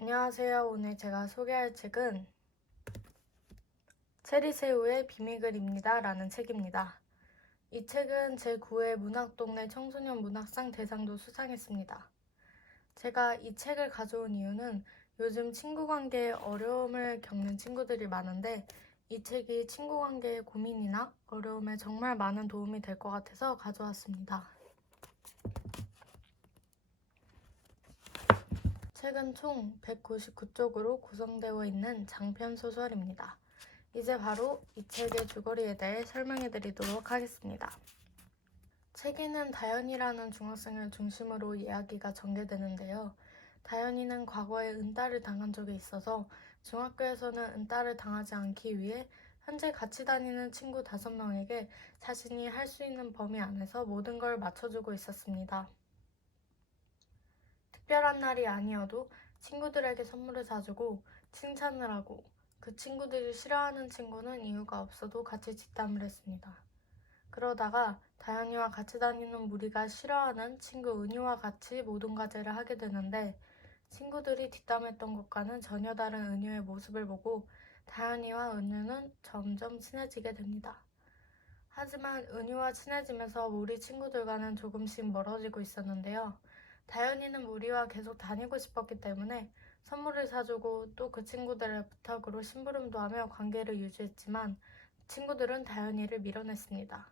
안녕하세요. 오늘 제가 소개할 책은 체리새우의 비밀글입니다. 라는 책입니다. 이 책은 제9회 문학동네 청소년 문학상 대상도 수상했습니다. 제가 이 책을 가져온 이유는 요즘 친구 관계에 어려움을 겪는 친구들이 많은데 이 책이 친구 관계의 고민이나 어려움에 정말 많은 도움이 될 것 같아서 가져왔습니다. 책은 총 199쪽으로 구성되어 있는 장편 소설입니다. 이제 바로 이 책의 줄거리에 대해 설명해 드리도록 하겠습니다. 책에는 다현이라는 중학생을 중심으로 이야기가 전개되는데요. 다현이는 과거에 은따를 당한 적이 있어서 중학교에서는 은따를 당하지 않기 위해 현재 같이 다니는 친구 다섯 명에게 자신이 할 수 있는 범위 안에서 모든 걸 맞춰주고 있었습니다. 특별한 날이 아니어도 친구들에게 선물을 사주고 칭찬을 하고 그 친구들이 싫어하는 친구는 이유가 없어도 같이 뒷담을 했습니다. 그러다가 다현이와 같이 다니는 무리가 싫어하는 친구 은유와 같이 모든 과제를 하게 되는데 친구들이 뒷담했던 것과는 전혀 다른 은유의 모습을 보고 다현이와 은유는 점점 친해지게 됩니다. 하지만 은유와 친해지면서 무리 친구들과는 조금씩 멀어지고 있었는데요. 다현이는 무리와 계속 다니고 싶었기 때문에 선물을 사주고 또 그 친구들의 부탁으로 심부름도 하며 관계를 유지했지만 친구들은 다현이를 밀어냈습니다.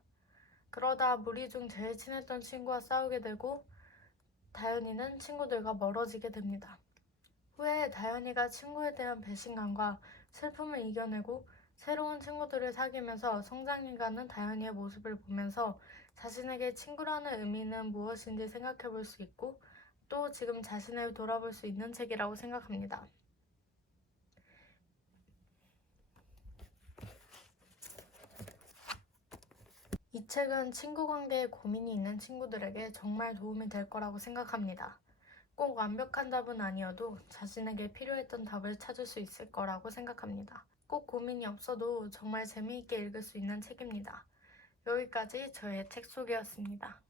그러다 무리 중 제일 친했던 친구와 싸우게 되고 다현이는 친구들과 멀어지게 됩니다. 후에 다현이가 친구에 대한 배신감과 슬픔을 이겨내고 새로운 친구들을 사귀면서 성장해가는 다현이의 모습을 보면서 자신에게 친구라는 의미는 무엇인지 생각해 볼 수 있고 또 지금 자신을 돌아볼 수 있는 책이라고 생각합니다. 이 책은 친구 관계에 고민이 있는 친구들에게 정말 도움이 될 거라고 생각합니다. 꼭 완벽한 답은 아니어도 자신에게 필요했던 답을 찾을 수 있을 거라고 생각합니다. 꼭 고민이 없어도 정말 재미있게 읽을 수 있는 책입니다. 여기까지 저의 책 소개였습니다.